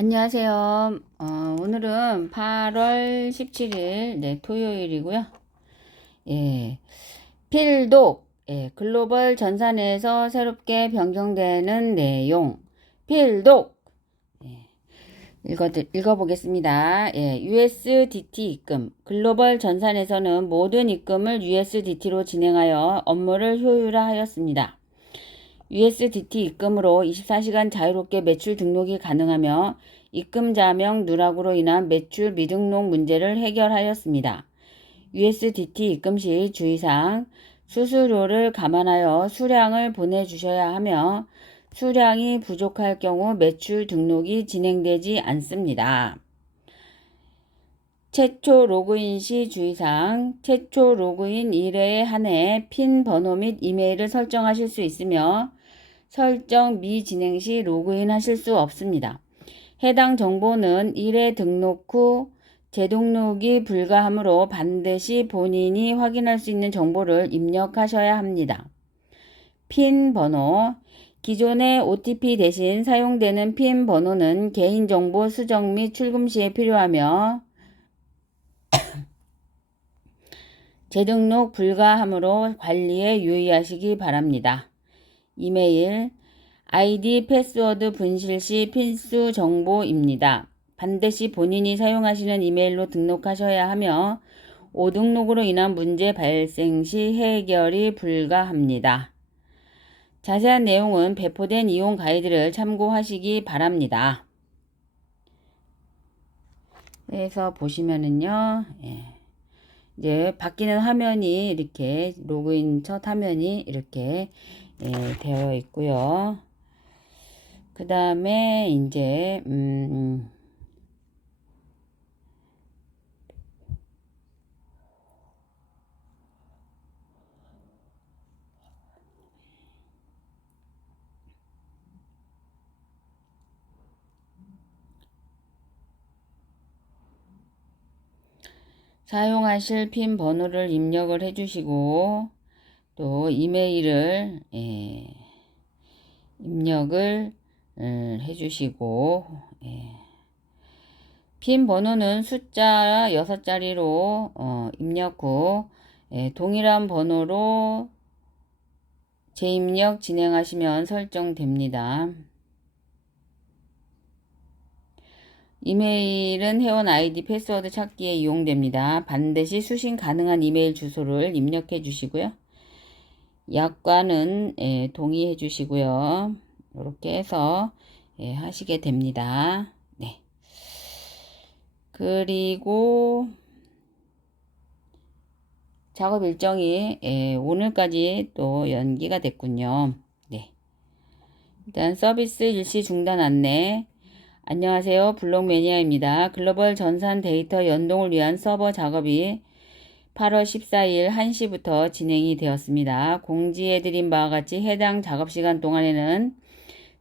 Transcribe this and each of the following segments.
안녕하세요. 오늘은 8월 17일, 토요일이고요. 예, 필독, 글로벌 전산에서 새롭게 변경되는 내용, 필독, 읽어보겠습니다. USDT 입금. 글로벌 전산에서는 모든 입금을 USDT로 진행하여 업무를 효율화하였습니다. USDT 입금으로 24시간 자유롭게 매출 등록이 가능하며 입금자명 누락으로 인한 매출 미등록 문제를 해결하였습니다. USDT 입금 시 주의사항, 수수료를 감안하여 수량을 보내주셔야 하며 수량이 부족할 경우 매출 등록이 진행되지 않습니다. 최초 로그인 시 주의사항, 최초 로그인 일회에 한해 핀 번호 및 이메일을 설정하실 수 있으며 설정 미진행 시 로그인 하실 수 없습니다. 해당 정보는 1회 등록 후 재등록이 불가하므로 반드시 본인이 확인할 수 있는 정보를 입력하셔야 합니다. 핀 번호. 기존의 OTP 대신 사용되는 핀 번호는 개인정보 수정 및 출금 시에 필요하며 재등록 불가하므로 관리에 유의하시기 바랍니다. 이메일, 아이디, 패스워드 분실 시 필수 정보입니다. 반드시 본인이 사용하시는 이메일로 등록하셔야 하며 오등록으로 인한 문제 발생 시 해결이 불가합니다. 자세한 내용은 배포된 이용 가이드를 참고하시기 바랍니다. 그래서 보시면은요, 이제 바뀌는 화면이 이렇게 로그인 첫 화면이 이렇게 되어 있고요. 그 다음에 이제 사용하실 핀 번호를 입력을 해주시고 또 이메일을 입력을 해주시고 핀 번호는 숫자 6자리로 입력 후 동일한 번호로 재입력 진행하시면 설정됩니다. 이메일은 회원 아이디 패스워드 찾기에 이용됩니다. 반드시 수신 가능한 이메일 주소를 입력해 주시고요. 약관은 동의해 주시고요. 이렇게 해서 하시게 됩니다. 네. 그리고 작업 일정이 오늘까지 또 연기가 됐군요. 네. 일단 서비스 일시 중단 안내. 안녕하세요. 블록 매니아입니다. 글로벌 전산 데이터 연동을 위한 서버 작업이 8월 14일 1시부터 진행이 되었습니다. 공지해드린 바와 같이 해당 작업시간 동안에는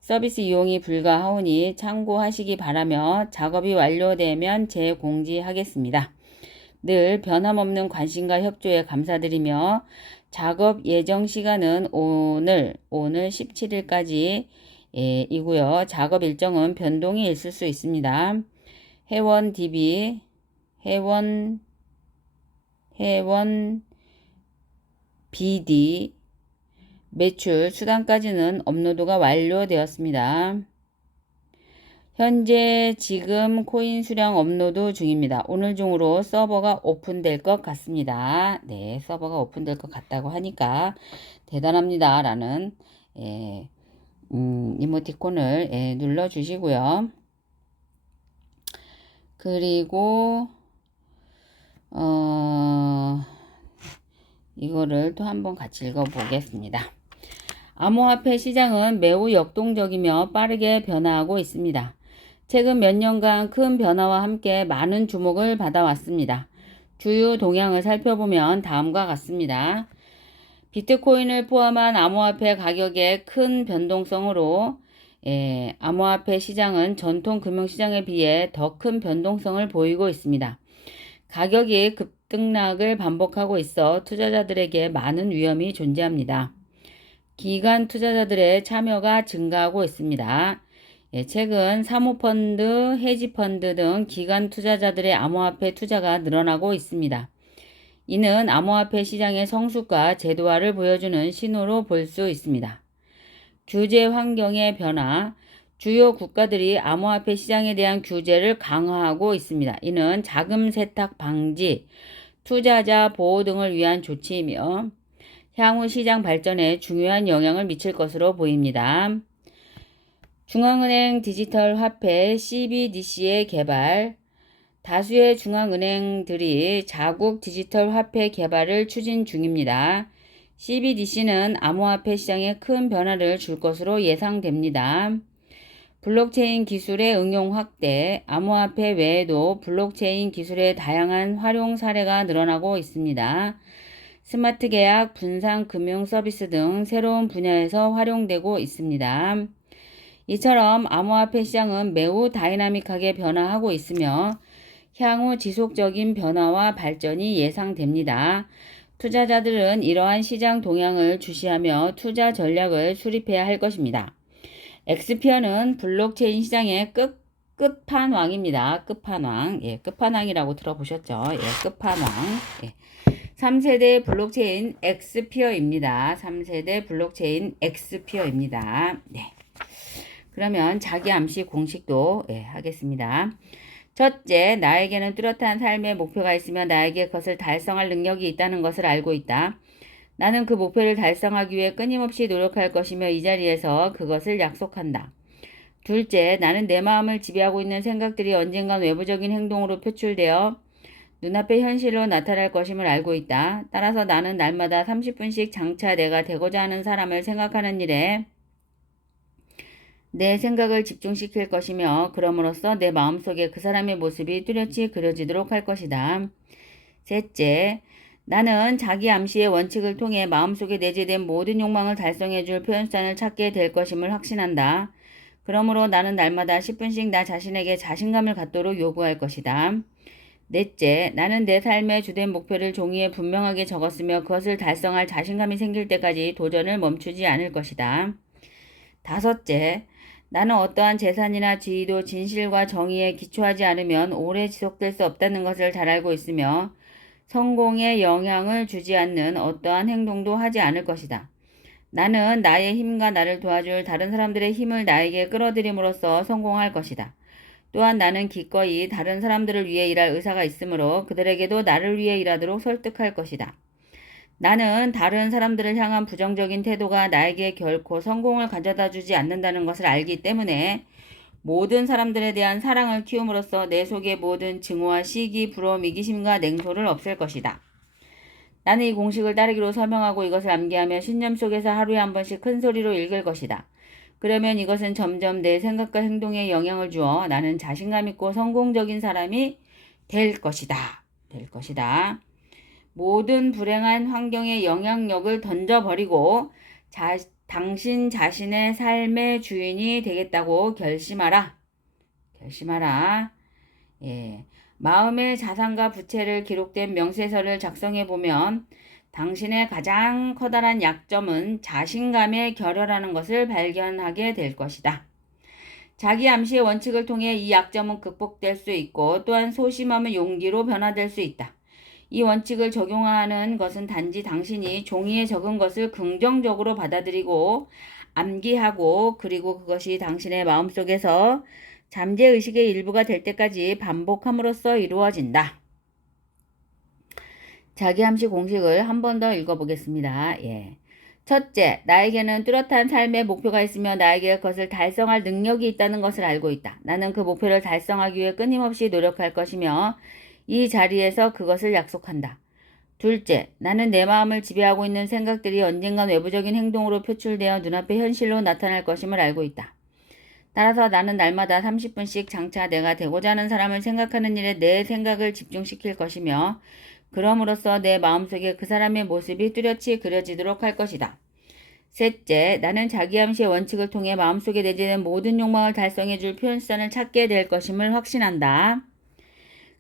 서비스 이용이 불가하오니 참고하시기 바라며 작업이 완료되면 재공지하겠습니다. 늘 변함없는 관심과 협조에 감사드리며 작업 예정 시간은 오늘 17일까지 이고요. 작업 일정은 변동이 있을 수 있습니다. 회원 DB, 회원 BD, 매출, 수당까지는 업로드가 완료되었습니다. 현재 지금 코인 수량 업로드 중입니다. 오늘 중으로 서버가 오픈될 것 같습니다. 네, 서버가 오픈될 것 같다고 하니까 대단합니다. 라는 이모티콘을 눌러주시고요. 그리고 이거를 또 한번 같이 읽어보겠습니다. 암호화폐 시장은 매우 역동적이며 빠르게 변화하고 있습니다. 최근 몇 년간 큰 변화와 함께 많은 주목을 받아왔습니다. 주요 동향을 살펴보면 다음과 같습니다. 비트코인을 포함한 암호화폐 가격의 큰 변동성으로 암호화폐 시장은 전통 금융시장에 비해 더 큰 변동성을 보이고 있습니다. 가격이 급등락을 반복하고 있어 투자자들에게 많은 위험이 존재합니다. 기관 투자자들의 참여가 증가하고 있습니다. 최근 사모펀드, 헤지펀드 등 기관 투자자들의 암호화폐 투자가 늘어나고 있습니다. 이는 암호화폐 시장의 성숙과 제도화를 보여주는 신호로 볼 수 있습니다. 규제 환경의 변화, 주요 국가들이 암호화폐 시장에 대한 규제를 강화하고 있습니다. 이는 자금 세탁 방지, 투자자 보호 등을 위한 조치이며 향후 시장 발전에 중요한 영향을 미칠 것으로 보입니다. 중앙은행 디지털 화폐 CBDC의 개발, 다수의 중앙은행들이 자국 디지털 화폐 개발을 추진 중입니다. CBDC는 암호화폐 시장에 큰 변화를 줄 것으로 예상됩니다. 블록체인 기술의 응용 확대, 암호화폐 외에도 블록체인 기술의 다양한 활용 사례가 늘어나고 있습니다. 스마트 계약, 분산 금융 서비스 등 새로운 분야에서 활용되고 있습니다. 이처럼 암호화폐 시장은 매우 다이나믹하게 변화하고 있으며 향후 지속적인 변화와 발전이 예상됩니다. 투자자들은 이러한 시장 동향을 주시하며 투자 전략을 수립해야 할 것입니다. 엑스피어는 블록체인 시장의 끝판왕입니다. 끝판왕. 끝판왕이라고 들어보셨죠? 끝판왕. 3세대 블록체인 엑스피어입니다. 3세대 블록체인 엑스피어입니다. 그러면 자기 암시 공식도 하겠습니다. 첫째, 나에게는 뚜렷한 삶의 목표가 있으며 나에게 그것을 달성할 능력이 있다는 것을 알고 있다. 나는 그 목표를 달성하기 위해 끊임없이 노력할 것이며 이 자리에서 그것을 약속한다. 둘째, 나는 내 마음을 지배하고 있는 생각들이 언젠간 외부적인 행동으로 표출되어 눈앞의 현실로 나타날 것임을 알고 있다. 따라서 나는 날마다 30분씩 장차 내가 되고자 하는 사람을 생각하는 일에 내 생각을 집중시킬 것이며 그럼으로써 내 마음속에 그 사람의 모습이 뚜렷이 그려지도록 할 것이다. 셋째, 나는 자기 암시의 원칙을 통해 마음속에 내재된 모든 욕망을 달성해줄 표현선을 찾게 될 것임을 확신한다. 그러므로 나는 날마다 10분씩 나 자신에게 자신감을 갖도록 요구할 것이다. 넷째, 나는 내 삶의 주된 목표를 종이에 분명하게 적었으며 그것을 달성할 자신감이 생길 때까지 도전을 멈추지 않을 것이다. 다섯째, 나는 어떠한 재산이나 지위도 진실과 정의에 기초하지 않으면 오래 지속될 수 없다는 것을 잘 알고 있으며 성공에 영향을 주지 않는 어떠한 행동도 하지 않을 것이다. 나는 나의 힘과 나를 도와줄 다른 사람들의 힘을 나에게 끌어들임으로써 성공할 것이다. 또한 나는 기꺼이 다른 사람들을 위해 일할 의사가 있으므로 그들에게도 나를 위해 일하도록 설득할 것이다. 나는 다른 사람들을 향한 부정적인 태도가 나에게 결코 성공을 가져다 주지 않는다는 것을 알기 때문에 모든 사람들에 대한 사랑을 키움으로써 내 속의 모든 증오와 시기, 부러움, 이기심과 냉소를 없앨 것이다. 나는 이 공식을 따르기로 설명하고 이것을 암기하며 신념 속에서 하루에 한 번씩 큰 소리로 읽을 것이다. 그러면 이것은 점점 내 생각과 행동에 영향을 주어 나는 자신감 있고 성공적인 사람이 될 것이다. 모든 불행한 환경의 영향력을 던져버리고 당신 자신의 삶의 주인이 되겠다고 결심하라. 마음의 자산과 부채를 기록된 명세서를 작성해 보면 당신의 가장 커다란 약점은 자신감에 결여라는 것을 발견하게 될 것이다. 자기 암시의 원칙을 통해 이 약점은 극복될 수 있고 또한 소심함은 용기로 변화될 수 있다. 이 원칙을 적용하는 것은 단지 당신이 종이에 적은 것을 긍정적으로 받아들이고 암기하고 그리고 그것이 당신의 마음속에서 잠재의식의 일부가 될 때까지 반복함으로써 이루어진다. 자기 암시 공식을 한 번 더 읽어보겠습니다. 첫째, 나에게는 뚜렷한 삶의 목표가 있으며 나에게 그것을 달성할 능력이 있다는 것을 알고 있다. 나는 그 목표를 달성하기 위해 끊임없이 노력할 것이며 이 자리에서 그것을 약속한다. 둘째, 나는 내 마음을 지배하고 있는 생각들이 언젠간 외부적인 행동으로 표출되어 눈앞의 현실로 나타날 것임을 알고 있다. 따라서 나는 날마다 30분씩 장차 내가 되고자 하는 사람을 생각하는 일에 내 생각을 집중시킬 것이며 그럼으로써 내 마음속에 그 사람의 모습이 뚜렷이 그려지도록 할 것이다. 셋째, 나는 자기 암시의 원칙을 통해 마음속에 내재된 모든 욕망을 달성해줄 표현선을 찾게 될 것임을 확신한다.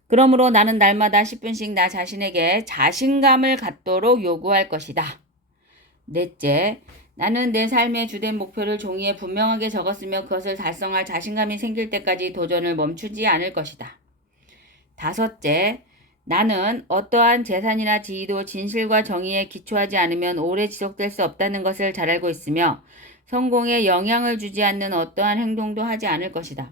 그러므로 나는 날마다 10분씩 나 자신에게 자신감을 갖도록 요구할 것이다. 넷째, 나는 내 삶의 주된 목표를 종이에 분명하게 적었으며 그것을 달성할 자신감이 생길 때까지 도전을 멈추지 않을 것이다. 다섯째, 나는 어떠한 재산이나 지위도 진실과 정의에 기초하지 않으면 오래 지속될 수 없다는 것을 잘 알고 있으며 성공에 영향을 주지 않는 어떠한 행동도 하지 않을 것이다.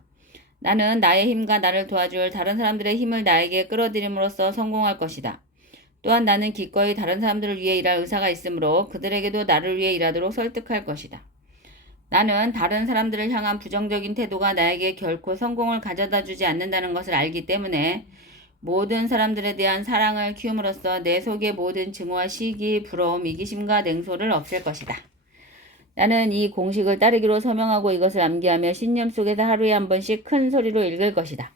나는 나의 힘과 나를 도와줄 다른 사람들의 힘을 나에게 끌어들임으로써 성공할 것이다. 또한 나는 기꺼이 다른 사람들을 위해 일할 의사가 있으므로 그들에게도 나를 위해 일하도록 설득할 것이다. 나는 다른 사람들을 향한 부정적인 태도가 나에게 결코 성공을 가져다 주지 않는다는 것을 알기 때문에 모든 사람들에 대한 사랑을 키움으로써 내 속의 모든 증오와 시기, 부러움, 이기심과 냉소를 없앨 것이다. 나는 이 공식을 따르기로 서명하고 이것을 암기하며 신념 속에서 하루에 한 번씩 큰 소리로 읽을 것이다.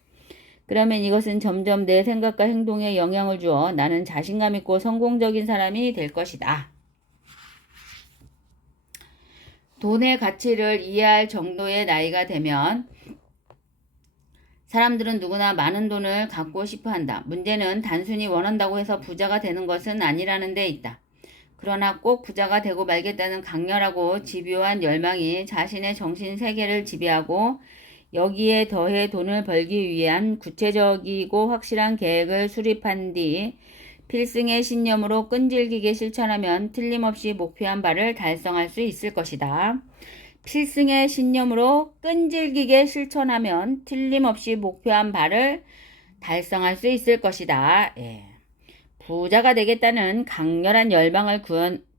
그러면 이것은 점점 내 생각과 행동에 영향을 주어 나는 자신감 있고 성공적인 사람이 될 것이다. 돈의 가치를 이해할 정도의 나이가 되면 사람들은 누구나 많은 돈을 갖고 싶어 한다. 문제는 단순히 원한다고 해서 부자가 되는 것은 아니라는 데 있다. 그러나 꼭 부자가 되고 말겠다는 강렬하고 집요한 열망이 자신의 정신 세계를 지배하고 여기에 더해 돈을 벌기 위한 구체적이고 확실한 계획을 수립한 뒤 필승의 신념으로 끈질기게 실천하면 틀림없이 목표한 바를 달성할 수 있을 것이다. 필승의 신념으로 끈질기게 실천하면 틀림없이 목표한 바를 달성할 수 있을 것이다. 예. 부자가 되겠다는 강렬한 열망을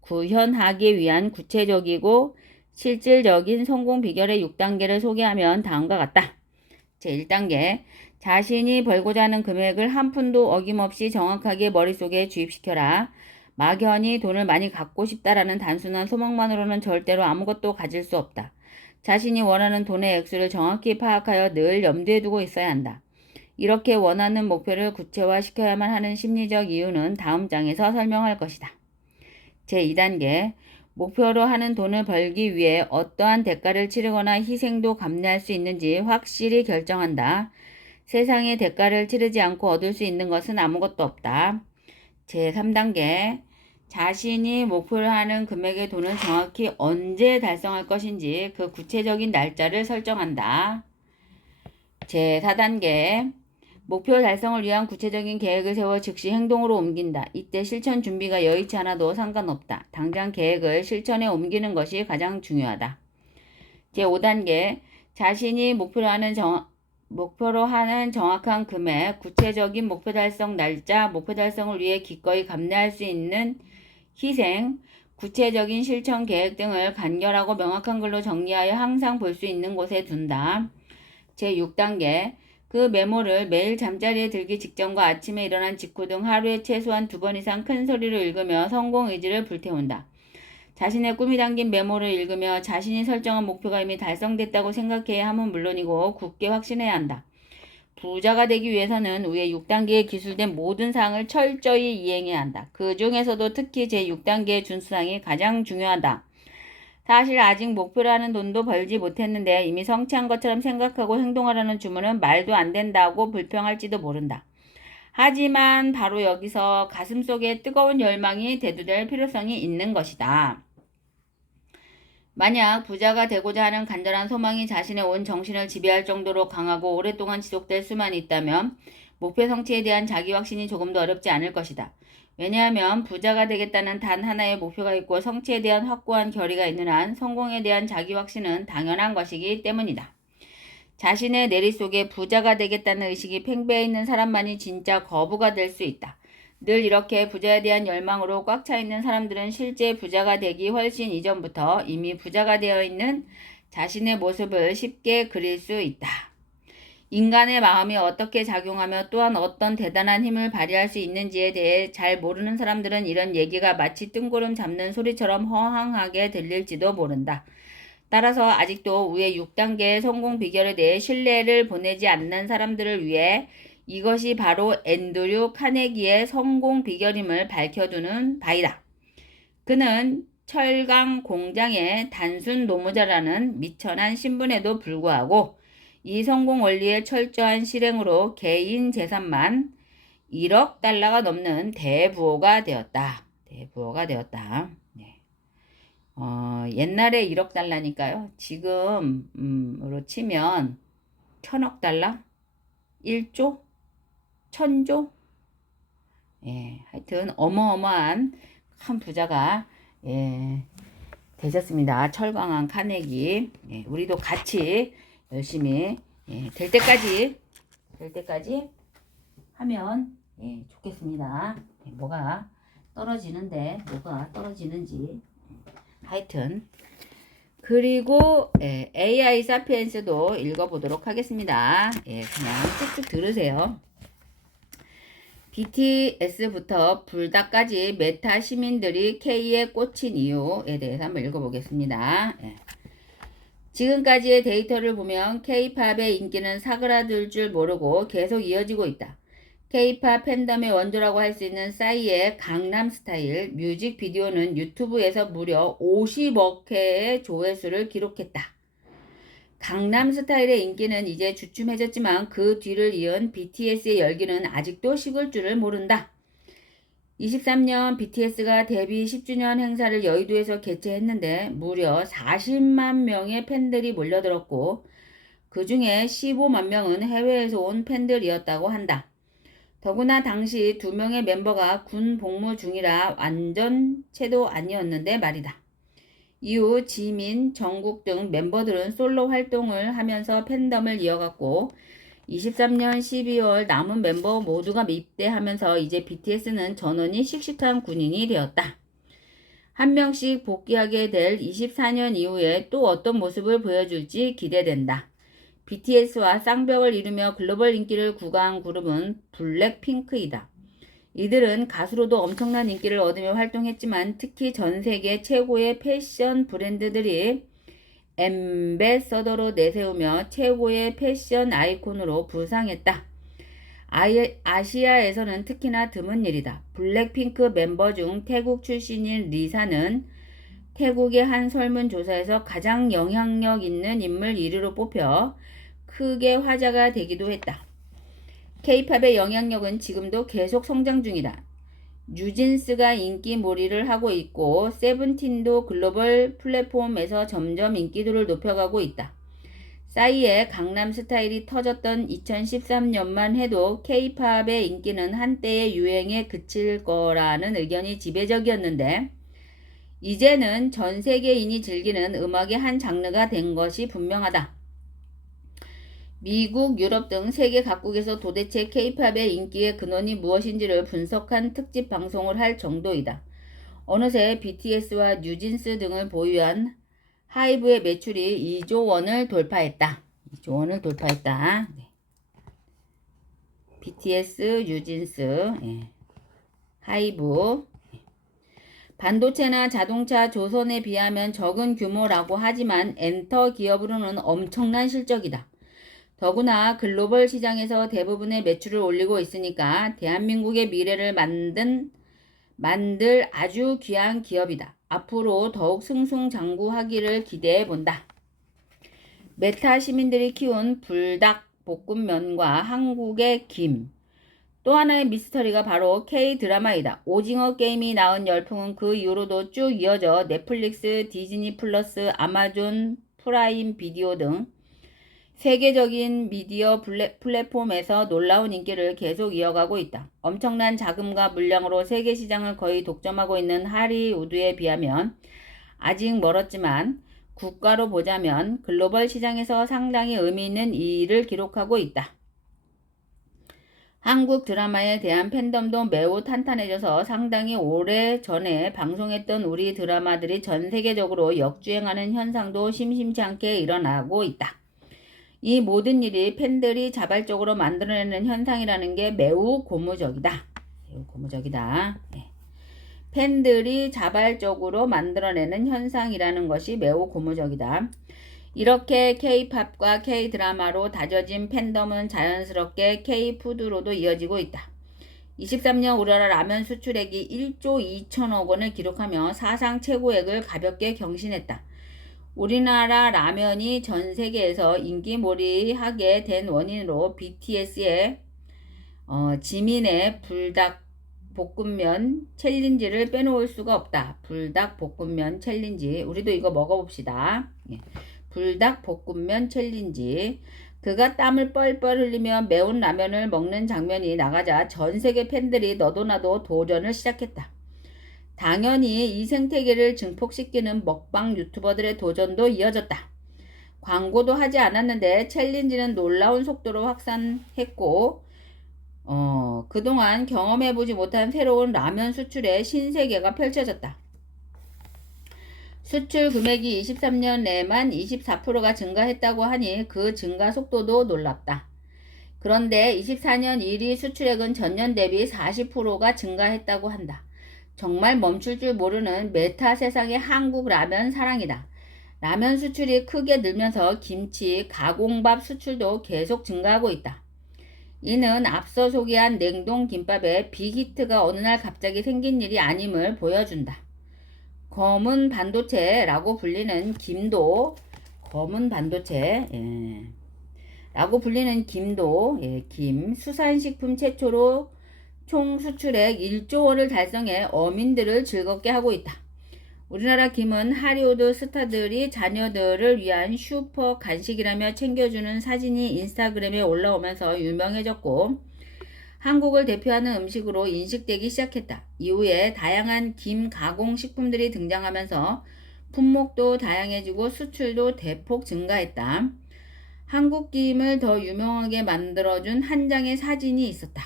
구현하기 위한 구체적이고 실질적인 성공 비결의 6단계를 소개하면 다음과 같다. 제1단계, 자신이 벌고자 하는 금액을 한 푼도 어김없이 정확하게 머릿속에 주입시켜라. 막연히 돈을 많이 갖고 싶다라는 단순한 소망만으로는 절대로 아무것도 가질 수 없다. 자신이 원하는 돈의 액수를 정확히 파악하여 늘 염두에 두고 있어야 한다. 이렇게 원하는 목표를 구체화시켜야만 하는 심리적 이유는 다음 장에서 설명할 것이다. 제2단계, 목표로 하는 돈을 벌기 위해 어떠한 대가를 치르거나 희생도 감내할 수 있는지 확실히 결정한다. 세상에 대가를 치르지 않고 얻을 수 있는 것은 아무것도 없다. 제3단계, 자신이 목표로 하는 금액의 돈을 정확히 언제 달성할 것인지 그 구체적인 날짜를 설정한다. 제4단계, 목표 달성을 위한 구체적인 계획을 세워 즉시 행동으로 옮긴다. 이때 실천 준비가 여의치 않아도 상관없다. 당장 계획을 실천에 옮기는 것이 가장 중요하다. 제5단계, 자신이 목표로 하는 정확한 금액, 구체적인 목표 달성 날짜, 목표 달성을 위해 기꺼이 감내할 수 있는 희생, 구체적인 실천 계획 등을 간결하고 명확한 글로 정리하여 항상 볼 수 있는 곳에 둔다. 제6단계, 그 메모를 매일 잠자리에 들기 직전과 아침에 일어난 직후 등 하루에 최소한 2번 이상 큰 소리로 읽으며 성공 의지를 불태운다. 자신의 꿈이 담긴 메모를 읽으며 자신이 설정한 목표가 이미 달성됐다고 생각해야 함은 물론이고 굳게 확신해야 한다. 부자가 되기 위해서는 위에 6단계에 기술된 모든 사항을 철저히 이행해야 한다. 그 중에서도 특히 제6단계의 준수사항이 가장 중요하다. 사실 아직 목표로 하는 돈도 벌지 못했는데 이미 성취한 것처럼 생각하고 행동하라는 주문은 말도 안 된다고 불평할지도 모른다. 하지만 바로 여기서 가슴속에 뜨거운 열망이 대두될 필요성이 있는 것이다. 만약 부자가 되고자 하는 간절한 소망이 자신의 온 정신을 지배할 정도로 강하고 오랫동안 지속될 수만 있다면 목표 성취에 대한 자기 확신이 조금도 어렵지 않을 것이다. 왜냐하면 부자가 되겠다는 단 하나의 목표가 있고 성취에 대한 확고한 결의가 있는 한 성공에 대한 자기 확신은 당연한 것이기 때문이다. 자신의 내리 속에 부자가 되겠다는 의식이 팽배해 있는 사람만이 진짜 거부가 될 수 있다. 늘 이렇게 부자에 대한 열망으로 꽉 차 있는 사람들은 실제 부자가 되기 훨씬 이전부터 이미 부자가 되어 있는 자신의 모습을 쉽게 그릴 수 있다. 인간의 마음이 어떻게 작용하며 또한 어떤 대단한 힘을 발휘할 수 있는지에 대해 잘 모르는 사람들은 이런 얘기가 마치 뜬구름 잡는 소리처럼 허황하게 들릴지도 모른다. 따라서 아직도 위의 6단계의 성공 비결에 대해 신뢰를 보내지 않는 사람들을 위해 이것이 바로 앤드류 카네기의 성공 비결임을 밝혀두는 바이다. 그는 철강 공장의 단순 노무자라는 미천한 신분에도 불구하고 이 성공 원리의 철저한 실행으로 개인 재산만 1억 달러가 넘는 대부호가 되었다. 네. 옛날에 1억 달러니까요. 지금으로 치면 1000억 달러? 1조? 1000조? 예, 하여튼 어마어마한 큰 부자가 예, 되셨습니다. 철강한 카네기. 예, 우리도 같이 열심히 될 때까지 하면 좋겠습니다. 뭐가 떨어지는지 하여튼 그리고 AI 사피엔스도 읽어보도록 하겠습니다. 그냥 쭉쭉 들으세요. BTS부터 불닭까지 메타 시민들이 K에 꽂힌 이유에 대해서 한번 읽어보겠습니다. 지금까지의 데이터를 보면 K-팝의 인기는 사그라들 줄 모르고 계속 이어지고 있다. K-팝 팬덤의 원조라고 할 수 있는 싸이의 강남스타일 뮤직비디오는 유튜브에서 무려 50억 회의 조회수를 기록했다. 강남스타일의 인기는 이제 주춤해졌지만 그 뒤를 이은 BTS의 열기는 아직도 식을 줄을 모른다. 23년 BTS가 데뷔 10주년 행사를 여의도에서 개최했는데 무려 40만 명의 팬들이 몰려들었고 그 중에 15만 명은 해외에서 온 팬들이었다고 한다. 더구나 당시 2명의 멤버가 군 복무 중이라 완전체도 아니었는데 말이다. 이후 지민, 정국 등 멤버들은 솔로 활동을 하면서 팬덤을 이어갔고 23년 12월 남은 멤버 모두가 입대하면서 이제 BTS는 전원이 씩씩한 군인이 되었다. 한 명씩 복귀하게 될 24년 이후에 또 어떤 모습을 보여줄지 기대된다. BTS와 쌍벽을 이루며 글로벌 인기를 구가한 그룹은 블랙핑크이다. 이들은 가수로도 엄청난 인기를 얻으며 활동했지만 특히 전 세계 최고의 패션 브랜드들이 엠베서더로 내세우며 최고의 패션 아이콘으로 부상했다. 아시아에서는 특히나 드문 일이다. 블랙핑크 멤버 중 태국 출신인 리사는 태국의 한 설문조사에서 가장 영향력 있는 인물 1위로 뽑혀 크게 화제가 되기도 했다. K-팝의 영향력은 지금도 계속 성장 중이다. 뉴진스가 인기몰이를 하고 있고 세븐틴도 글로벌 플랫폼에서 점점 인기도를 높여가고 있다. 싸이의 강남스타일이 터졌던 2013년만 해도 K-팝의 인기는 한때의 유행에 그칠 거라는 의견이 지배적이었는데 이제는 전 세계인이 즐기는 음악의 한 장르가 된 것이 분명하다. 미국, 유럽 등 세계 각국에서 도대체 K-팝의 인기의 근원이 무엇인지를 분석한 특집 방송을 할 정도이다. 어느새 BTS와 뉴진스 등을 보유한 하이브의 매출이 2조 원을 돌파했다. 2조 원을 돌파했다. BTS, 뉴진스, 하이브. 반도체나 자동차, 조선에 비하면 적은 규모라고 하지만 엔터 기업으로는 엄청난 실적이다. 더구나 글로벌 시장에서 대부분의 매출을 올리고 있으니까 대한민국의 미래를 만들 아주 귀한 기업이다. 앞으로 더욱 승승장구하기를 기대해 본다. 메타 시민들이 키운 불닭 볶음면과 한국의 김. 또 하나의 미스터리가 바로 K-드라마이다. 오징어 게임이 낳은 열풍은 그 이후로도 쭉 이어져 넷플릭스, 디즈니 플러스, 아마존 프라임 비디오 등 세계적인 미디어 플랫폼에서 놀라운 인기를 계속 이어가고 있다. 엄청난 자금과 물량으로 세계 시장을 거의 독점하고 있는 할리우드에 비하면 아직 멀었지만 국가로 보자면 글로벌 시장에서 상당히 의미 있는 이익을 기록하고 있다. 한국 드라마에 대한 팬덤도 매우 탄탄해져서 상당히 오래 전에 방송했던 우리 드라마들이 전 세계적으로 역주행하는 현상도 심심치 않게 일어나고 있다. 이 모든 일이 팬들이 자발적으로 만들어내는 현상이라는 게 매우 고무적이다. 매우 고무적이다. 팬들이 자발적으로 만들어내는 현상이라는 것이 매우 고무적이다. 이렇게 K-팝과 K-드라마로 다져진 팬덤은 자연스럽게 K-푸드로도 이어지고 있다. 23년 우리나라 라면 수출액이 1조 2천억 원을 기록하며 사상 최고액을 가볍게 경신했다. 우리나라 라면이 전 세계에서 인기몰이하게 된 원인으로 BTS의 지민의 불닭 볶음면 챌린지를 빼놓을 수가 없다. 불닭 볶음면 챌린지. 우리도 이거 먹어봅시다. 예. 불닭 볶음면 챌린지. 그가 땀을 뻘뻘 흘리며 매운 라면을 먹는 장면이 나가자 전 세계 팬들이 너도 나도 도전을 시작했다. 당연히 이 생태계를 증폭시키는 먹방 유튜버들의 도전도 이어졌다. 광고도 하지 않았는데 챌린지는 놀라운 속도로 확산했고 그동안 경험해보지 못한 새로운 라면 수출의 신세계가 펼쳐졌다. 수출 금액이 23년 내만 24%가 증가했다고 하니 그 증가 속도도 놀랍다. 그런데 24년 1위 수출액은 전년 대비 40%가 증가했다고 한다. 정말 멈출 줄 모르는 메타 세상의 한국 라면 사랑이다. 라면 수출이 크게 늘면서 김치, 가공밥 수출도 계속 증가하고 있다. 이는 앞서 소개한 냉동 김밥에 빅히트가 어느 날 갑자기 생긴 일이 아님을 보여준다. 검은 반도체라고 불리는 김도, 검은 반도체, 라고 불리는 김도, 김, 수산식품 최초로 총 수출액 1조 원을 달성해 어민들을 즐겁게 하고 있다. 우리나라 김은 하리우드 스타들이 자녀들을 위한 슈퍼 간식이라며 챙겨주는 사진이 인스타그램에 올라오면서 유명해졌고 한국을 대표하는 음식으로 인식되기 시작했다. 이후에 다양한 김 가공 식품들이 등장하면서 품목도 다양해지고 수출도 대폭 증가했다. 한국 김을 더 유명하게 만들어준 한 장의 사진이 있었다.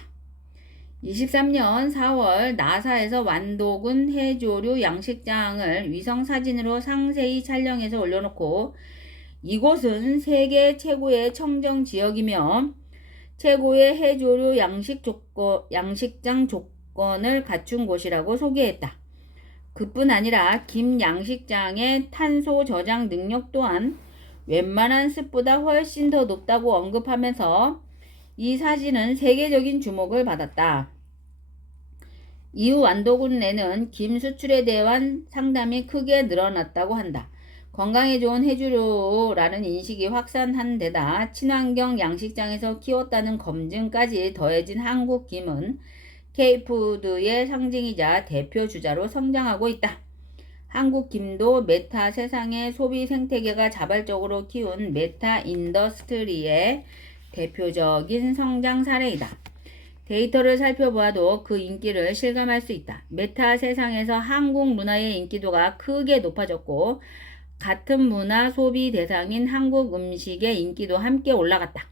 23년 4월 나사에서 완도군 해조류 양식장을 위성사진으로 상세히 촬영해서 올려놓고 이곳은 세계 최고의 청정지역이며 최고의 해조류 양식장 조건을 갖춘 곳이라고 소개했다. 그뿐 아니라 김 양식장의 탄소 저장 능력 또한 웬만한 습보다 훨씬 더 높다고 언급하면서 이 사진은 세계적인 주목을 받았다. 이후 완도군 내는 김 수출에 대한 상담이 크게 늘어났다고 한다. 건강에 좋은 해조류라는 인식이 확산한 데다 친환경 양식장에서 키웠다는 검증까지 더해진 한국 김은 K푸드의 상징이자 대표 주자로 성장하고 있다. 한국 김도 메타 세상의 소비 생태계가 자발적으로 키운 메타 인더스트리의 대표적인 성장 사례이다. 데이터를 살펴보아도 그 인기를 실감할 수 있다. 메타 세상에서 한국 문화의 인기도가 크게 높아졌고 같은 문화 소비 대상인 한국 음식의 인기도 함께 올라갔다.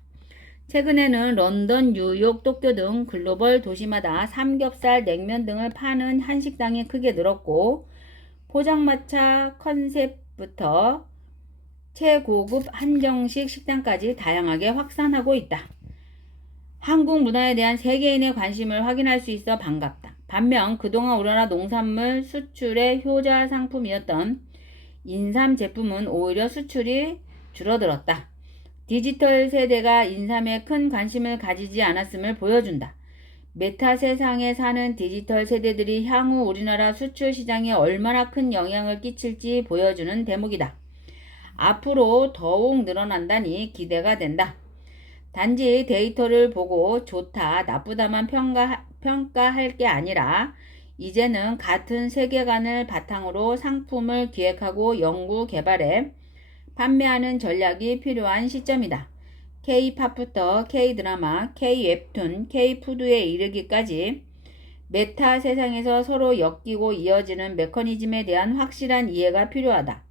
최근에는 런던, 뉴욕, 도쿄 등 글로벌 도시마다 삼겹살, 냉면 등을 파는 한식당이 크게 늘었고 포장마차 컨셉부터 최고급 한정식 식당까지 다양하게 확산하고 있다. 한국 문화에 대한 세계인의 관심을 확인할 수 있어 반갑다. 반면 그동안 우리나라 농산물 수출의 효자 상품이었던 인삼 제품은 오히려 수출이 줄어들었다. 디지털 세대가 인삼에 큰 관심을 가지지 않았음을 보여준다. 메타 세상에 사는 디지털 세대들이 향후 우리나라 수출 시장에 얼마나 큰 영향을 끼칠지 보여주는 대목이다. 앞으로 더욱 늘어난다니 기대가 된다. 단지 데이터를 보고 좋다, 나쁘다만 평가할 게 아니라 이제는 같은 세계관을 바탕으로 상품을 기획하고 연구 개발해 판매하는 전략이 필요한 시점이다. K-팝부터 K-드라마, K-웹툰, K-푸드에 이르기까지 메타 세상에서 서로 엮이고 이어지는 메커니즘에 대한 확실한 이해가 필요하다.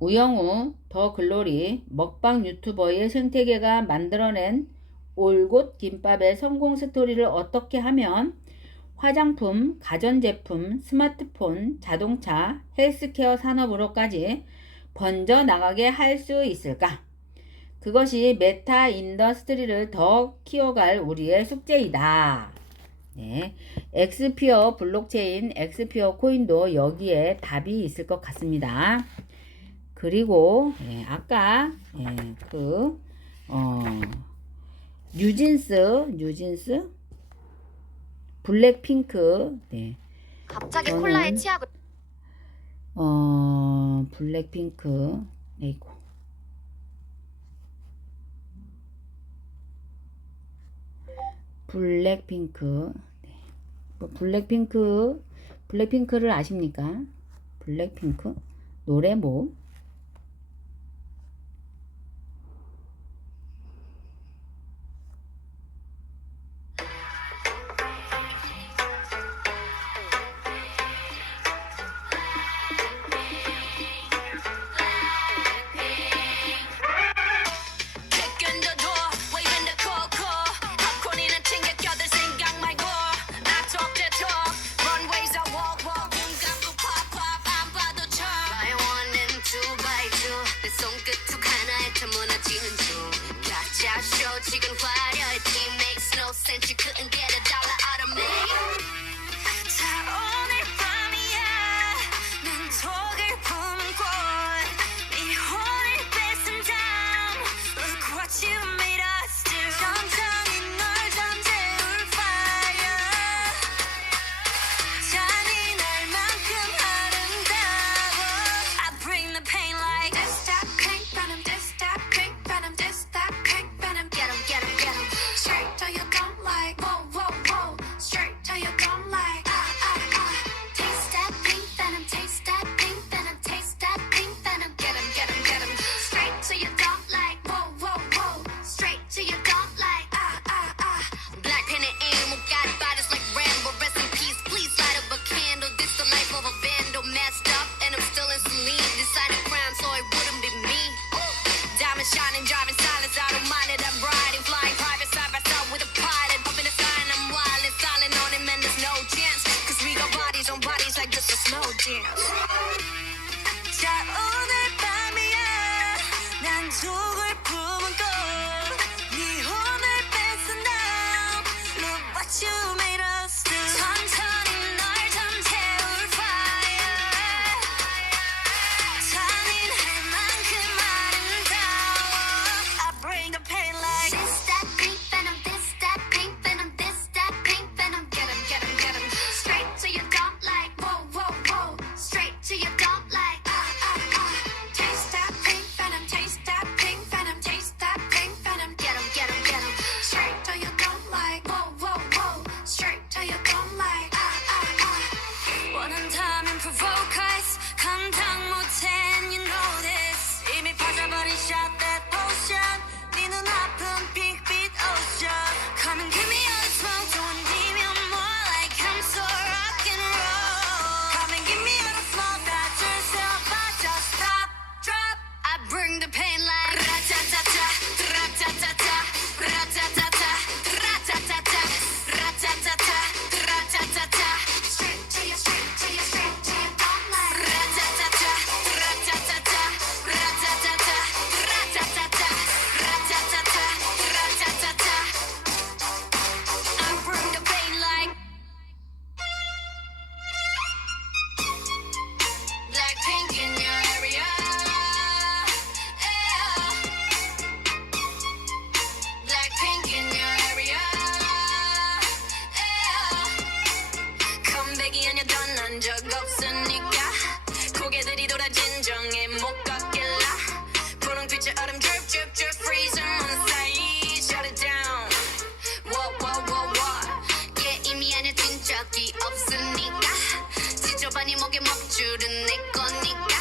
우영우, 더 글로리, 먹방 유튜버의 생태계가 만들어낸 올곳 김밥의 성공 스토리를 어떻게 하면 화장품, 가전제품, 스마트폰, 자동차, 헬스케어 산업으로까지 번져나가게 할 수 있을까? 그것이 메타 인더스트리를 더 키워갈 우리의 숙제이다. 네, 엑스피어 블록체인, 엑스피어 코인도 여기에 답이 있을 것 같습니다. 그리고 아까 뉴진스 블랙핑크 갑자기 저는 콜라에 치약을 블랙핑크 블랙핑크 블랙핑크를 아십니까? 블랙핑크 노래 뭐? 지금 화려해 team makes no sense you couldn't get a dollar out of me 자 오늘 밤이야 난 독을 품은 꽃네 혼을 뺏은 다음 Look what you made us do 천천히 널 잠재울 fire 잔인할 만큼 아름다워 I bring the pain like this that pink venom this that pink venom this that pink venom get 'em get 'em get 'em straight till you don't like whoa whoa whoa straight till you don't like taste that pink venom taste that pink venom taste that pink venom get 'em get 'em get 'em straight till you don't like whoa whoa whoa straight till you don't like black pen and ammo got bodies like Rambo rest in peace please light up a candle this the life of a vandal messed up and I'm still in saline deciding crime so it wouldn't be me diamond shining driving silence I don't mind it I'm riding flying private side by side with a pilot up in the sky and I'm wild and silent on him and there's no chance cause we got bodies on bodies like just a slow dance 자 오늘 밤이야 난 독을 품은 꽃네 혼을 뺏은 다음 Look what you made us do 천천히 널 잠재울 fire 잔인할 만큼 아름다워 I bring the pain like this that pink venom this that pink venom this that pink venom get 'em get 'em get 'em straight till you don't like whoa whoa whoa straight till you don't like taste that pink venom taste that pink venom taste that pink venom get 'em get 'em get 'em straight till you don't like whoa whoa whoa straight till you don't like 원한다면 provoke us 감당 못해 and you know this 이미 빠져버린 shot that potion 네 눈아픈 빅빛 ocean Come and give me all the smoke don't leave me more like I'm so rock and roll Come and give me all the smoke that yourself I just stop drop I bring the pain like ra-ta-ta-ta ra-ta-ta-ta ra-ta-ta-ta ra-ta-ta-ta ra-ta-ta-ta ra-ta-ta-ta straight to you straight to you straight to you don't like ra-ta-ta-ta ra-ta-ta-ta ra-ta-ta-ta ra-ta-ta-ta ra-ta-ta-ta ra-ta-ta-ta I bring the pain like Blackpink in your area Blackpink in your area 컴백이 아니야 넌난 적 없으니까 고개들이 돌아 진정해 못 걷길라 분홍빛의 얼음 drip drip drip freeze on the side shut it down whoa whoa whoa whoa 게임이 아니야 뛴 적이 없으니까 지저분한 네 목에 먹줄은 내 거니까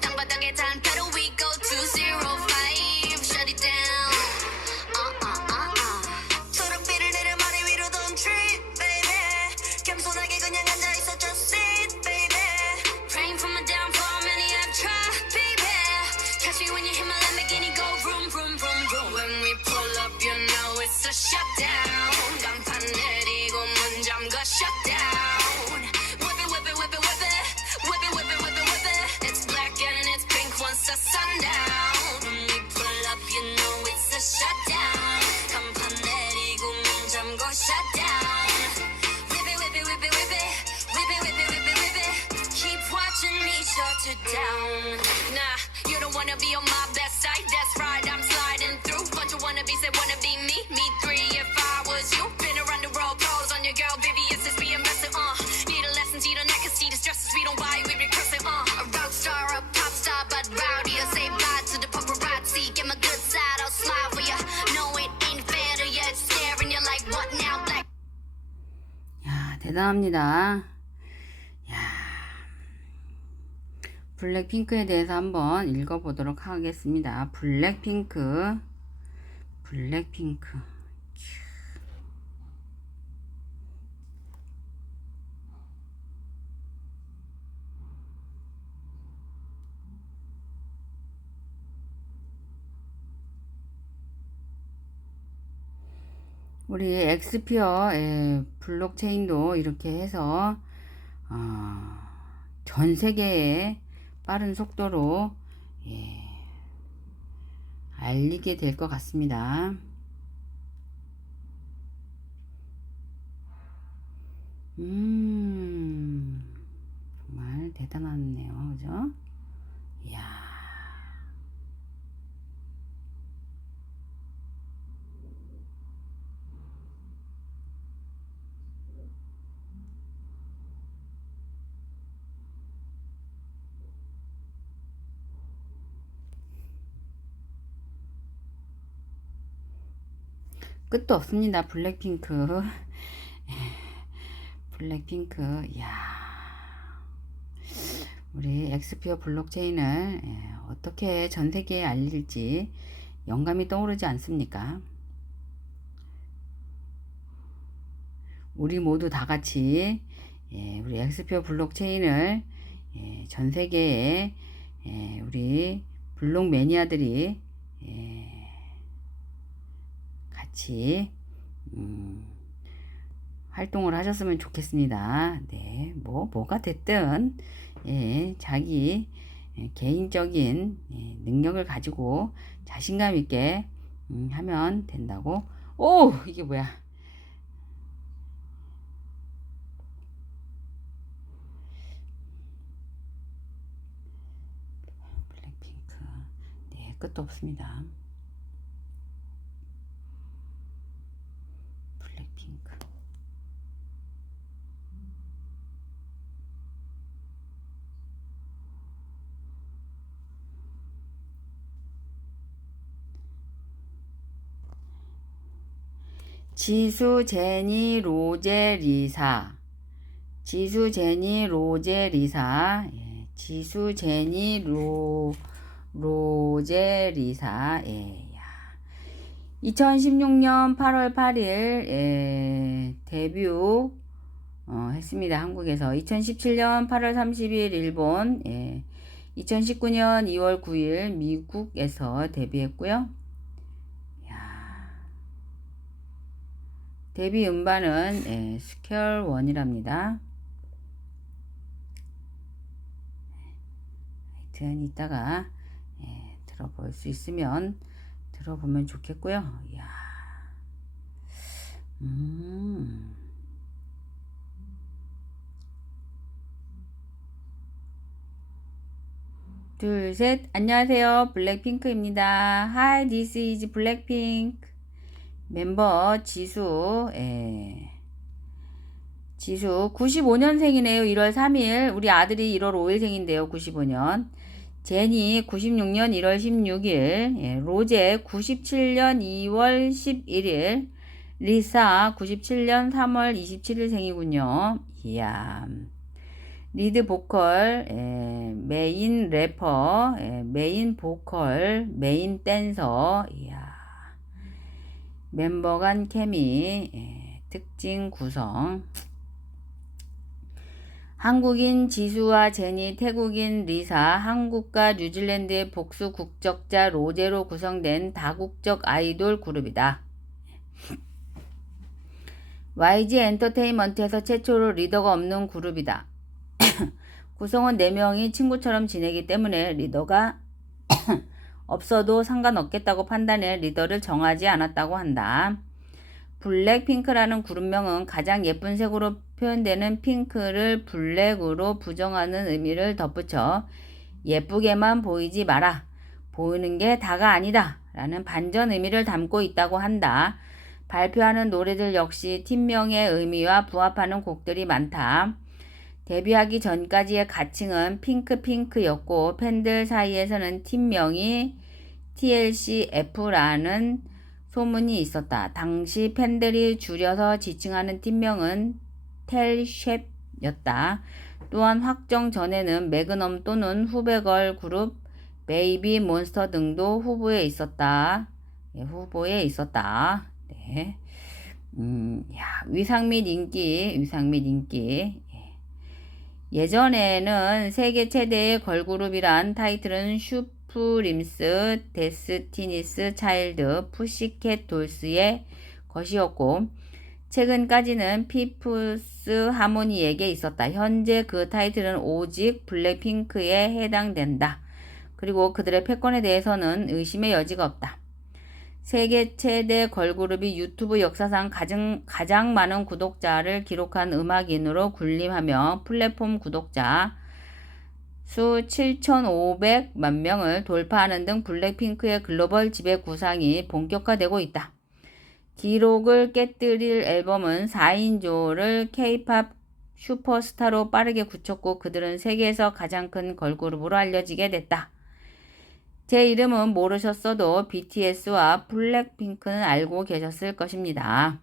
땅바닥에 단패로 we go 205 shut it down 초록빛을 내려 머리 위로 don't trip baby 겸손하게 그냥 앉아있어 just sit baby praying for my downfall many have tried baby catch me when you hit my Lamborghini go vroom vroom vroom vroom when we pull up you know it's a shutdown 간판 내리고 문 잠가 shutdown whip it whip it whip it whip it whip it whip it whip it whip it it's black and it's pink once the sundown when we pull up you know it's a shutdown 간판 내리고 문 잠가 shutdown whip it whip it whip it whip it whip it whip it whip it whip it keep watching me shut it down nah you don't wanna be on my best side that's right I'm sliding through bunch of wannabes that wanna be me me three if I was you been around the world pose on your girl Vivian since we invested need a lesson see the neck and see the stresses we don't buy we recursing a rock star a pop star but rowdy I say bye to the paparazzi get my good side I'll smile for you no it ain't fair to you it's staring you like what now black 야, 대단합니다. 야, 블랙핑크에 대해서 한번 읽어보도록 하겠습니다. 블랙핑크. 우리 엑스피어 블록체인도 이렇게 해서 전 세계에 빠른 속도로 알리게 될 것 같습니다. 정말 대단하네요. 그죠? 이야. 끝도 없습니다. 블랙핑크. 이야. 우리 엑스피어 블록체인을 어떻게 전 세계에 알릴지 영감이 떠오르지 않습니까? 우리 모두 다 같이 우리 엑스피어 블록체인을 전 세계에 우리 블록 매니아들이 같이 활동을 하셨으면 좋겠습니다. 네, 뭐가 됐든 자기 개인적인 능력을 가지고 자신감 있게 하면 된다고. 오, 이게 뭐야? 블랙핑크. 네, 끝도 없습니다. 블랙핑크. 지수, 제니, 로제, 리사. 지수, 제니, 로제, 리사. 지수, 제니, 로제, 리사. 2016년 8월 8일 데뷔 했습니다. 한국에서. 2017년 8월 30일 일본, 2019년 2월 9일 미국에서 데뷔했고요. 데뷔 음반은 스퀘어 원이랍니다. 하여튼 이따가 들어볼 수 있으면 들어보면 좋겠고요. 이야. 둘, 셋. 안녕하세요. 블랙핑크입니다. Hi, this is 블랙핑크. 멤버 지수, 지수 95년생이네요. 1월 3일. 우리 아들이 1월 5일생인데요. 95년. 제니 96년 1월 16일. 로제 97년 2월 11일. 리사 97년 3월 27일생이군요. 이야. 리드 보컬, 메인 래퍼, 메인 보컬, 메인 댄서. 이야. 멤버 간 케미, 특징 구성. 한국인 지수와 제니, 태국인 리사, 한국과 뉴질랜드의 복수 국적자 로제로 구성된 다국적 아이돌 그룹이다. YG 엔터테인먼트에서 최초로 리더가 없는 그룹이다. 구성원 4명이 친구처럼 지내기 때문에 리더가 없어도 상관없겠다고 판단해 리더를 정하지 않았다고 한다. 블랙핑크라는 그룹명은 가장 예쁜 색으로 표현되는 핑크를 블랙으로 부정하는 의미를 덧붙여 예쁘게만 보이지 마라. 보이는 게 다가 아니다. 라는 반전 의미를 담고 있다고 한다. 발표하는 노래들 역시 팀명의 의미와 부합하는 곡들이 많다. 데뷔하기 전까지의 가칭은 핑크핑크였고 팬들 사이에서는 팀명이 TLCF라는 소문이 있었다. 당시 팬들이 줄여서 지칭하는 팀명은 텔쉐프였다. 또한 확정 전에는 매그넘 또는 후배걸 그룹, 베이비 몬스터 등도 후보에 있었다. 후보에 있었다. 네. 위상 및 인기. 예전에는 세계 최대의 걸그룹이란 타이틀은 슈프림스, 데스티니스 차일드, 푸시캣 돌스의 것이었고, 최근까지는 피프스 하모니에게 있었다. 현재 그 타이틀은 오직 블랙핑크에 해당된다. 그리고 그들의 패권에 대해서는 의심의 여지가 없다. 세계 최대 걸그룹이 유튜브 역사상 가장 많은 구독자를 기록한 음악인으로 군림하며 플랫폼 구독자 수 7,500만 명을 돌파하는 등 블랙핑크의 글로벌 지배 구상이 본격화되고 있다. 기록을 깨뜨릴 앨범은 4인조를 K-팝 슈퍼스타로 빠르게 굳혔고 그들은 세계에서 가장 큰 걸그룹으로 알려지게 됐다. 제 이름은 모르셨어도 BTS와 블랙핑크는 알고 계셨을 것입니다.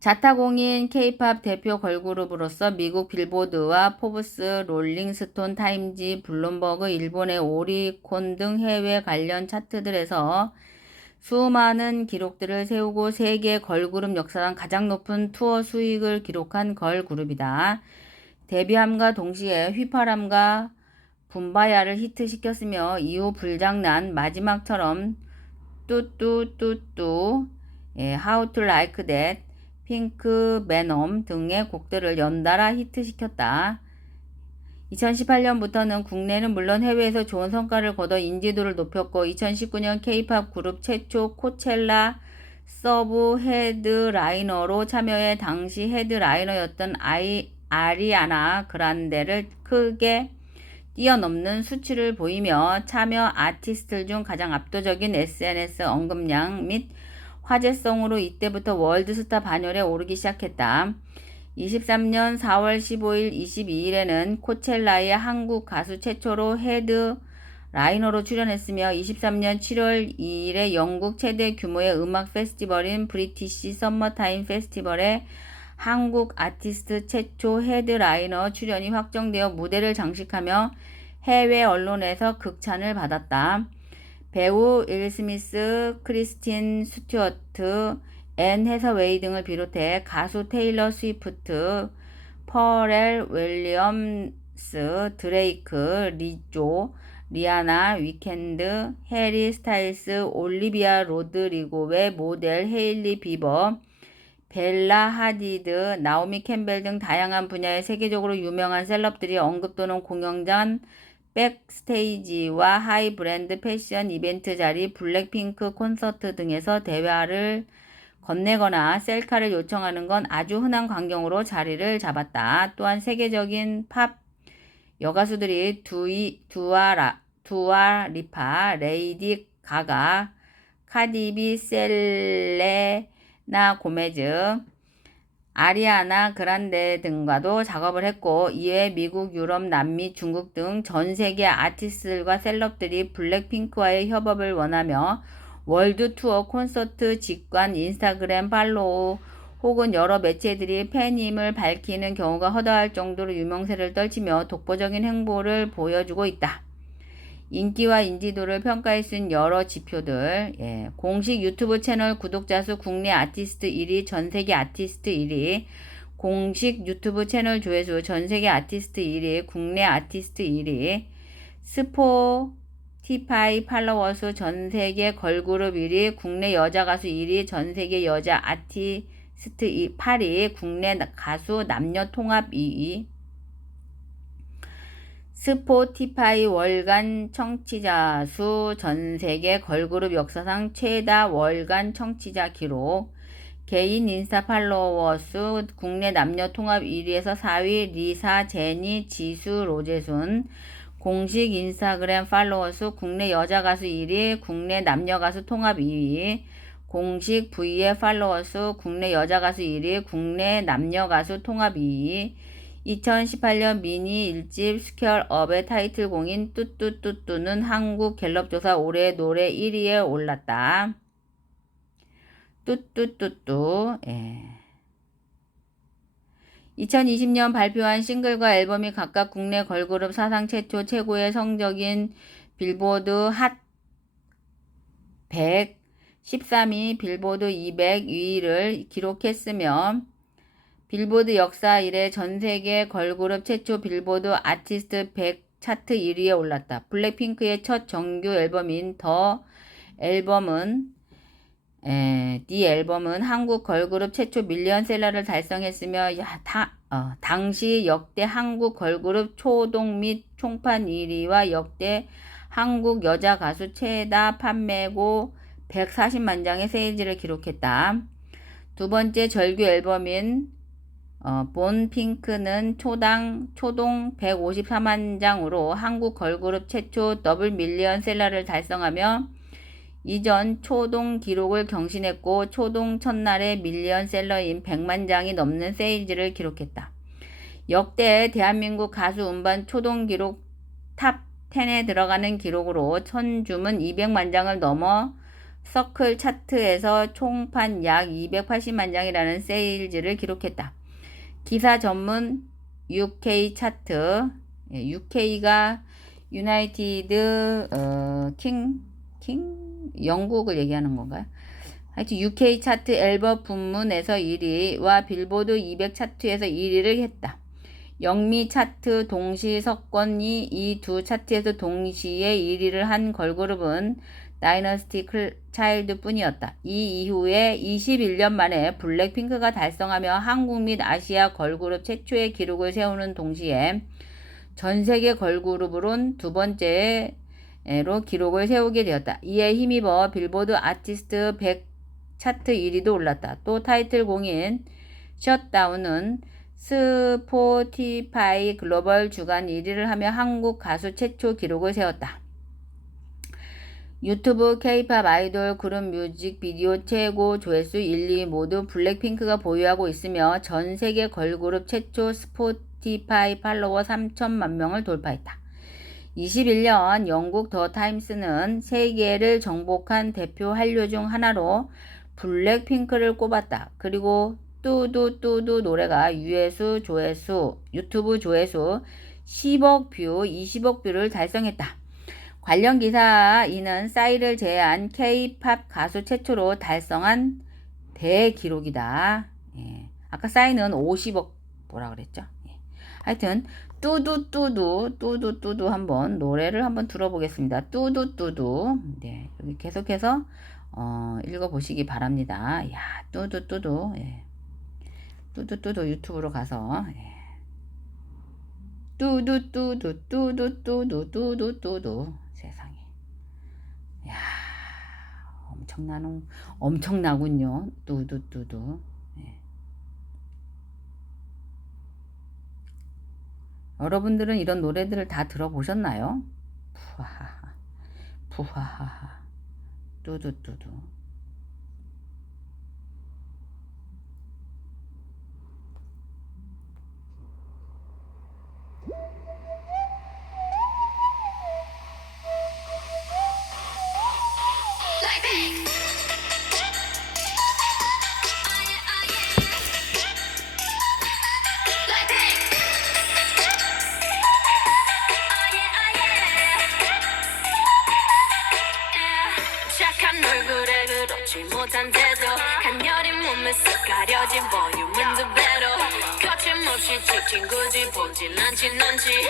자타공인 K-팝 대표 걸그룹으로서 미국 빌보드와 포브스, 롤링스톤, 타임지, 블룸버그, 일본의 오리콘 등 해외 관련 차트들에서 수많은 기록들을 세우고 세계 걸그룹 역사상 가장 높은 투어 수익을 기록한 걸그룹이다. 데뷔함과 동시에 휘파람과 붐바야를 히트시켰으며 이후 불장난, 마지막처럼 뚜뚜뚜뚜, How to Like That, 핑크, 베놈 등의 곡들을 연달아 히트시켰다. 2018년부터는 국내는 물론 해외에서 좋은 성과를 거둬 인지도를 높였고 2019년 K-팝 그룹 최초 코첼라 서브 헤드라이너로 참여해 당시 헤드라이너였던 아리아나 그란데를 크게 뛰어넘는 수치를 보이며 참여 아티스트들 중 가장 압도적인 SNS 언급량 및 화제성으로 이때부터 월드스타 반열에 오르기 시작했다. 23년 4월 15일, 22일에는 코첼라의 한국 가수 최초로 헤드 라이너로 출연했으며 23년 7월 2일에 영국 최대 규모의 음악 페스티벌인 브리티시 썸머타임 페스티벌에 한국 아티스트 최초 헤드라이너 출연이 확정되어 무대를 장식하며 해외 언론에서 극찬을 받았다. 배우 윌 스미스, 크리스틴 스튜어트, 앤 해서웨이 등을 비롯해 가수 테일러 스위프트, 퍼렐 윌리엄스, 드레이크, 리조, 리아나, 위켄드, 해리 스타일스, 올리비아 로드리고 외 모델 헤일리 비버, 벨라 하디드, 나오미 캠벨 등 다양한 분야의 세계적으로 유명한 셀럽들이 언급 또는 공연장, 백스테이지와 하이 브랜드 패션 이벤트 자리, 블랙핑크 콘서트 등에서 대화를 건네거나 셀카를 요청하는 건 아주 흔한 광경으로 자리를 잡았다. 또한 세계적인 팝 여가수들이 두아 리파, 레이디 가가, 카디비, 셀레나 고메즈, 아리아나 그란데 등과도 작업을 했고 이외에 미국, 유럽, 남미, 중국 등 전 세계 아티스트들과 셀럽들이 블랙핑크와의 협업을 원하며 월드 투어 콘서트 직관, 인스타그램 팔로우 혹은 여러 매체들이 팬임을 밝히는 경우가 허다할 정도로 유명세를 떨치며 독보적인 행보를 보여주고 있다. 인기와 인지도를 평가할 수 있는 여러 지표들, 공식 유튜브 채널 구독자 수 국내 아티스트 1위, 전세계 아티스트 1위, 공식 유튜브 채널 조회수 전세계 아티스트 1위, 국내 아티스트 1위, 스포티파이 팔로워 수 전세계 걸그룹 1위, 국내 여자 가수 1위, 전세계 여자 아티스트 8위, 국내 가수 남녀 통합 2위, 스포티파이 월간 청취자 수 전세계 걸그룹 역사상 최다 월간 청취자 기록, 개인 인스타 팔로워 수 국내 남녀 통합 1위에서 4위 리사, 제니, 지수, 로제순, 공식 인스타그램 팔로워 수 국내 여자 가수 1위, 국내 남녀 가수 통합 2위, 공식 V의 팔로워 수 국내 여자 가수 1위, 국내 남녀 가수 통합 2위, 2018년 미니 1집 스퀘어업의 타이틀곡인 뚜뚜뚜뚜는 한국 갤럽 조사 올해 노래 1위에 올랐다. 뚜뚜뚜뚜. 예. 2020년 발표한 싱글과 앨범이 각각 국내 걸그룹 사상 최초 최고의 성적인 빌보드 핫 100, 13위, 빌보드 200 위를 기록했으며 빌보드 역사 이래 전 세계 걸그룹 최초 빌보드 아티스트 100 차트 1위에 올랐다. 블랙핑크의 첫 정규 앨범인 디 앨범은 한국 걸그룹 최초 밀리언셀러를 달성했으며 당시 역대 한국 걸그룹 초동 및 총판 1위와 역대 한국 여자 가수 최다 판매고 140만 장의 세일즈를 기록했다. 두 번째 절규 앨범인 본 핑크는 초동 154만 장으로 한국 걸그룹 최초 더블 밀리언셀러를 달성하며 이전 초동 기록을 경신했고 초동 첫날의 밀리언셀러인 100만 장이 넘는 세일즈를 기록했다. 역대 대한민국 가수 음반 초동 기록 탑 10에 들어가는 기록으로 천주문 200만 장을 넘어 서클 차트에서 총판 약 280만 장이라는 세일즈를 기록했다. 기사 전문 UK 차트, UK가 유나이티드 영국을 얘기하는 건가요? 하여튼 UK 차트 앨범 부문에서 1위와 빌보드 200 차트에서 1위를 했다. 영미 차트 동시 석권이 이 두 차트에서 동시에 1위를 한 걸그룹은 다이너스티 차일드 뿐이었다. 이 이후에 21년 만에 블랙핑크가 달성하며 한국 및 아시아 걸그룹 최초의 기록을 세우는 동시에 전 세계 걸그룹으론 두 번째로 기록을 세우게 되었다. 이에 힘입어 빌보드 아티스트 100 차트 1위도 올랐다. 또 타이틀 공인 셧다운은 스포티파이 글로벌 주간 1위를 하며 한국 가수 최초 기록을 세웠다. 유튜브 K-팝 아이돌 그룹 뮤직비디오 최고 조회수 1, 2위 모두 블랙핑크가 보유하고 있으며 전 세계 걸그룹 최초 스포티파이 팔로워 3천만 명을 돌파했다. 21년 영국 더 타임스는 세계를 정복한 대표 한류 중 하나로 블랙핑크를 꼽았다. 그리고 뚜두뚜두 노래가 유튜브 조회수 10억 뷰, 20억 뷰를 달성했다. 관련 기사 이는 싸이를 제외한 K-팝 가수 최초로 달성한 대기록이다. 예. 아까 싸이는 50억 뭐라 그랬죠? 예. 하여튼 뚜두뚜두 한번 노래를 한번 들어보겠습니다. 뚜두뚜두. 네, 여기 계속해서 읽어보시기 바랍니다. 야, 뚜두뚜두. 예. 뚜두뚜두 유튜브로 가서 예. 뚜두뚜두 세상에. 야, 엄청나군요. 뚜두뚜두. 예. 여러분들은 이런 노래들을 다 들어보셨나요? 푸하하하, 푸하하하, 뚜두뚜두. 착한 얼굴에 그렇지 못한 태도 간녀린 몸에 쓱 가려진 볼륨은 두 배로 거침없이 찍힌 굳이 보진 않지 넌지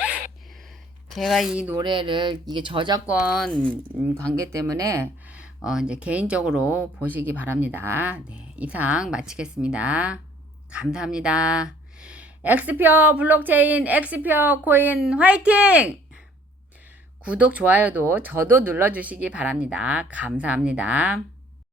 제가 이 노래를 이게 저작권 관계 때문에 이제 개인적으로 보시기 바랍니다. 네, 이상 마치겠습니다. 감사합니다. 엑스표 블록체인, 엑스표 코인 화이팅! 구독, 좋아요도 저도 눌러주시기 바랍니다. 감사합니다.